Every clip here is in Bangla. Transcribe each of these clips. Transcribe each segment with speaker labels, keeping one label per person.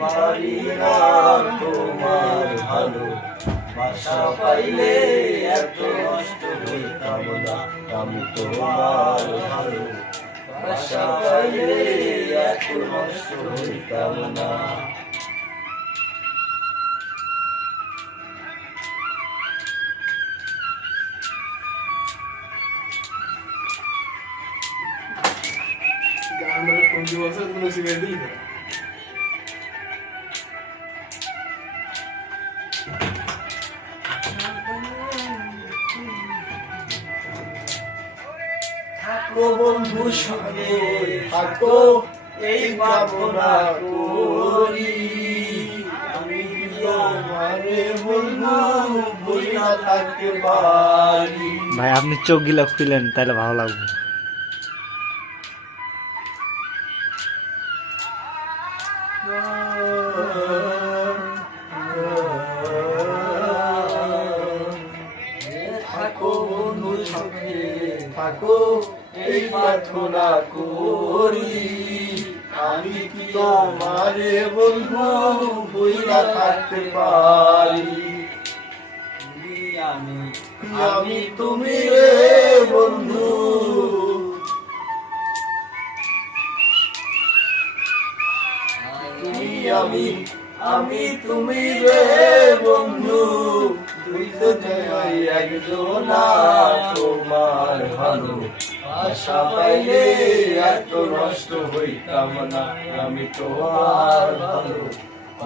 Speaker 1: পারি না তোমার ভালো বাসা পাইলে এত নষ্ট হইতাম না। আমি তোমার ভালো বাসা পাইলে এত নষ্ট হইতাম না
Speaker 2: কোন দিবসে কোনো সিগারেট দিলি
Speaker 1: বন্ধু সঙ্গে থাকো এই ভাবনা করি। আমি তোমারে বন্ধু ভুলা থাকতে পারি।
Speaker 3: ভাই আপনি চোখ গিলা খুলেন তাহলে ভালো লাগবে।
Speaker 1: থাকো বন্ধু সঙ্গে, থাকো এই প্রার্থনা করি। আমি কি তোমারে বন্ধু ভুলা থাকতে পারি? আমি আমি তুমি রে বন্ধু। আমি আমি তুমি রে তোমার ভালো আশা পাইলে এত নষ্ট হইতাম না, আমি তোমার ভালো।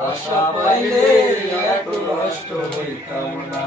Speaker 1: আশা পাইলে এত নষ্ট হইতাম না।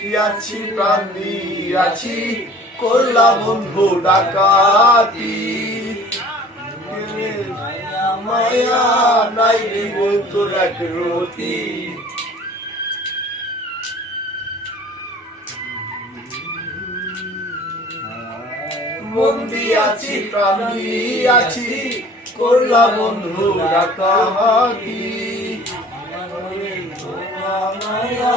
Speaker 1: দিয়াছি প্রাণ দিয়াছি করলাম বন্ধু ডাকাতি। মায়া নাই প্রাণ দিয়াছি করলাম বন্ধু ডাকাতি। মায়া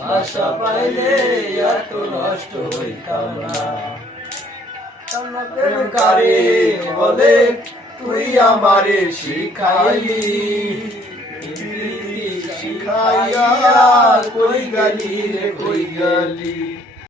Speaker 1: আশা পাইলে এত নষ্ট হইতাম না। প্রেম কারে বলে, তুই আমারে শিখাইলি। শিখাইয়া কই গলি রে, কই গেলি?